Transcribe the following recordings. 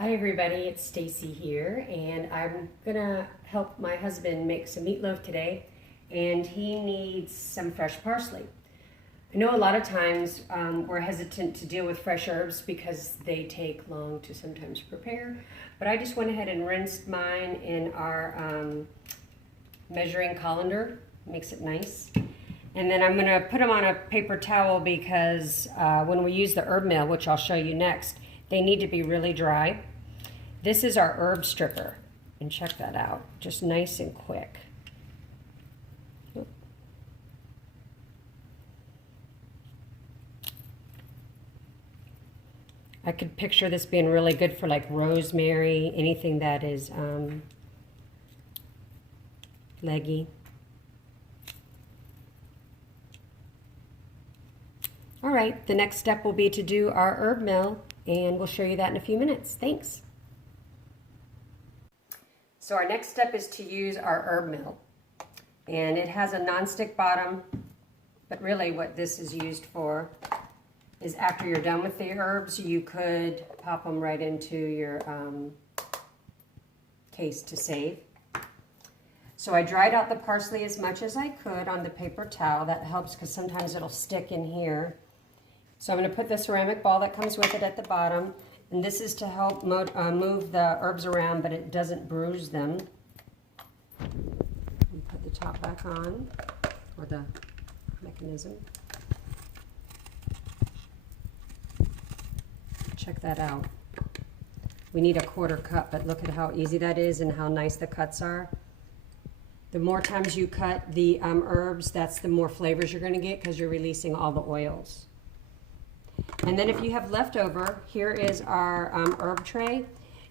Hi everybody, it's Stacey here, and I'm gonna help my husband make some meatloaf today, and he needs some fresh parsley. I know a lot of times we're hesitant to deal with fresh herbs because they take long to sometimes prepare, but I just went ahead and rinsed mine in our measuring colander. Makes it nice. And then I'm gonna put them on a paper towel because when we use the herb mill, which I'll show you next, they need to be really dry. This is our herb stripper, and check that out, just nice and quick. I could picture this being really good for like rosemary, anything that is leggy. All right, the next step will be to do our herb mill, and we'll show you that in a few minutes. Thanks. So our next step is to use our herb mill, and it has a non-stick bottom, but really what this is used for is after you're done with the herbs, you could pop them right into your case to save. So I dried out the parsley as much as I could on the paper towel. That helps because sometimes it'll stick in here. So I'm going to put the ceramic ball that comes with it at the bottom. And this is to help move the herbs around, but it doesn't bruise them. And put the top back on, or the mechanism. Check that out. We need a quarter cup, but look at how easy that is and how nice the cuts are. The more times you cut the herbs, that's the more flavors you're going to get because you're releasing all the oils. And then if you have leftover, here is our herb tray.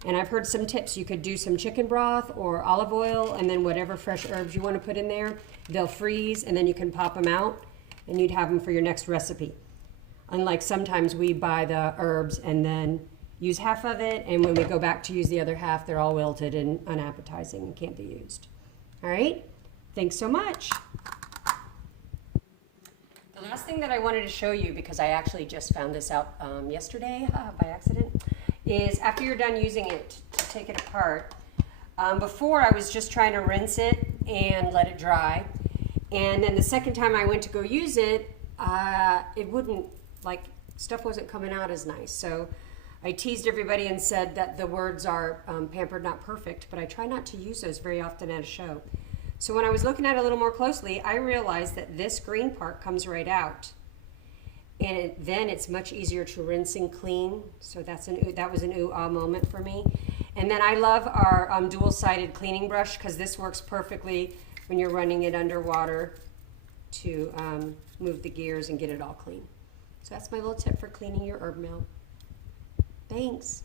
And I've heard some tips. You could do some chicken broth or olive oil, and then whatever fresh herbs you want to put in there. They'll freeze, and then you can pop them out, and you'd have them for your next recipe. Unlike sometimes we buy the herbs and then use half of it, and when we go back to use the other half, they're all wilted and unappetizing and can't be used. All right? Thanks so much. The last thing that I wanted to show you, because I actually just found this out yesterday by accident, is after you're done using it, to take it apart. Before I was just trying to rinse it and let it dry, and then the second time I went to go use it, it wouldn't, like, stuff wasn't coming out as nice. So I teased everybody and said that the words are pampered, not perfect, but I try not to use those very often at a show. So when I was looking at it a little more closely, I realized that this green part comes right out. And then it's much easier to rinse and clean. So that was an ooh-ah moment for me. And then I love our dual-sided cleaning brush because this works perfectly when you're running it underwater to move the gears and get it all clean. So that's my little tip for cleaning your herb mill. Thanks.